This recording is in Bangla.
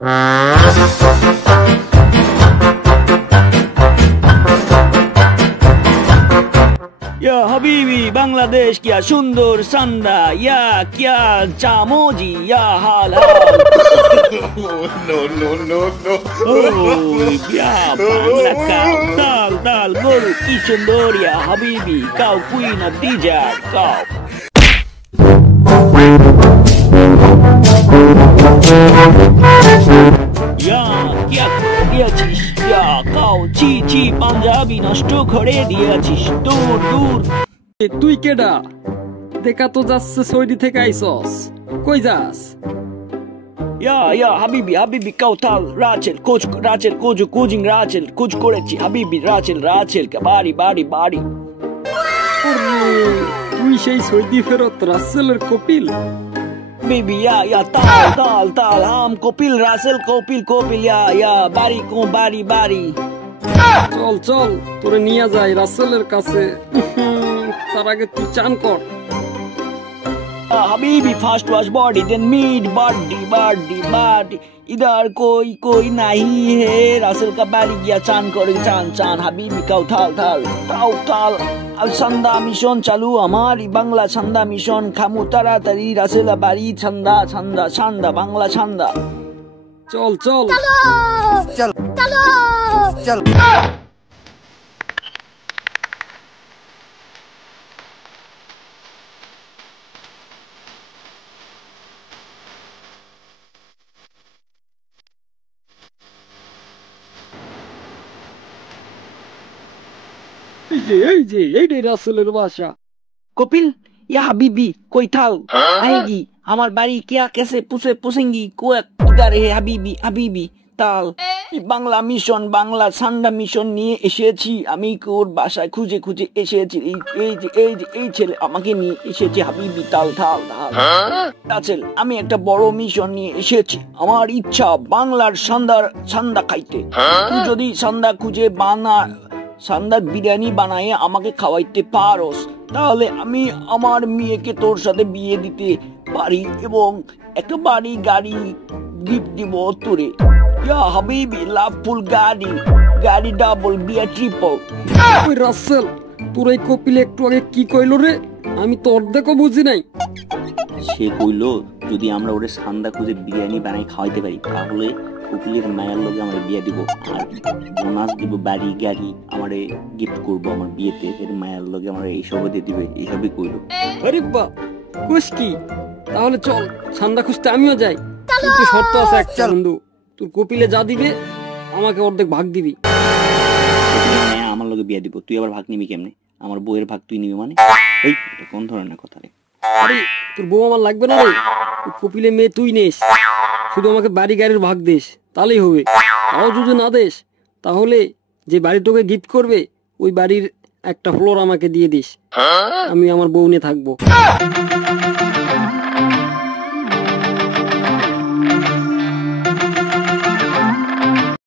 या हबीबी बांग्लादेश क्या सुंदर संदा या क्या चामोजी या हाल हाल No, no, no, no. या बांग्ला काउ ताल ताल गोरु की सुंदर या Habibi cow queen of desert cow या क्या দিয়েছিস या কাউ ছি ছি পাঞ্জাবি নষ্ট করে দিয়েছিস দূর দূর তুই কেডা দেখা তো যাচ্ছে সৌদি থেকে আইসস কই যাস या হাবিবি হাবিবি কাউতাল Rachel coach coaching Rachel coach করেছি হাবিবি রাচেল বাড়ি বাড়ি বাড়ি তুই সেই সৌদি ফেরত রাসেলের কপিল बेबी या ताल हम कपिल रासेल कपिल या बारी চল চল তোরে নিয়ে যাই রাসেলের কাছে তার আগে তুই চান কর हबीबी fast wash body then meet body इधर कोई नहीं है रासेल का बारी गया चान करे चान हबीबी काउथाल अब छंदा मिशन चालू हमारी बांग्ला छंदा मिशन खामु ताड़ाताड़ी रासेल बारी छंदा बांग्ला छंदा চল চল चल এই রাসেলের বাসা कपिल या हबीबी कोई था आएगी हमार बारी क्या कैसे पूछेंगी कोई किधर है हबीबी তাল বাংলা ছান্দা মিশন নিয়ে এসেছি আমি ওর বাসায় খুঁজে এসেছি এই ছেলে আমাকে নিয়ে এসেছে হাবিবি তাল রাসেল আমি একটা বড় মিশন নিয়ে এসেছি আমার ইচ্ছা বাংলার সান্দা খাইতে তুই যদি সান্দা খুঁজে সান্দার বিরিয়ানি বানায় আমাকে খাওয়াইতে পারোস তাহলে আমি আমার মেয়েকে তোর সাথে বিয়ে দিতে পারি এবং একটা বাড়ি গাড়ি গিফট দিব তোরে या हबीबी लाभफुल गाड़ी डबल बिया ट्रिपल ওই রাসেল তোর এই কপিল একটু আগে কি কইলো রে আমি তো অর্ধেকও বুঝি নাই সে কইলো যদি আমরা ওরে সান্দা খুঁজে বিরিয়ানি বানাই খাওয়াইতে পারি তাহলে কপিলের মায়ের লগে আমার বিয়ে দিব আর বোনাস দিব বাড়ি গাড়ি আমারে গিফট করব আমার বিয়েতে এর মায়ের লগে আমার এইসব দিয়ে দিবে এইসবই কইলো আরে বাহ খুশ কি তাহলে চল সান্দা খুঁজতে আমিও যাই কিন্তু শর্ত আছে একটা বন্ধু তোর কপিলে যা দিবে আমাকে অর্ধেক ভাগ দিবি আমার লগে বিয়ে দিব তুই আবার ভাগ নিবি কেমনে আমার বউয়ের ভাগ তুই নিবি মানে এই এটা কোন ধরনের কথা রে আরে তোর বউ আমার লাগবে না রে কপিলে মেয়ে তুই নেস শুধু আমাকে বাড়ি গাড়ির ভাগ দিস তাহলেই হবে তাও যদি না দিস তাহলে যে বাড়ি তোকে গিফট করবে ওই বাড়ির একটা ফ্লোর আমাকে দিয়ে দিস আমি আমার বউ নিয়ে থাকবো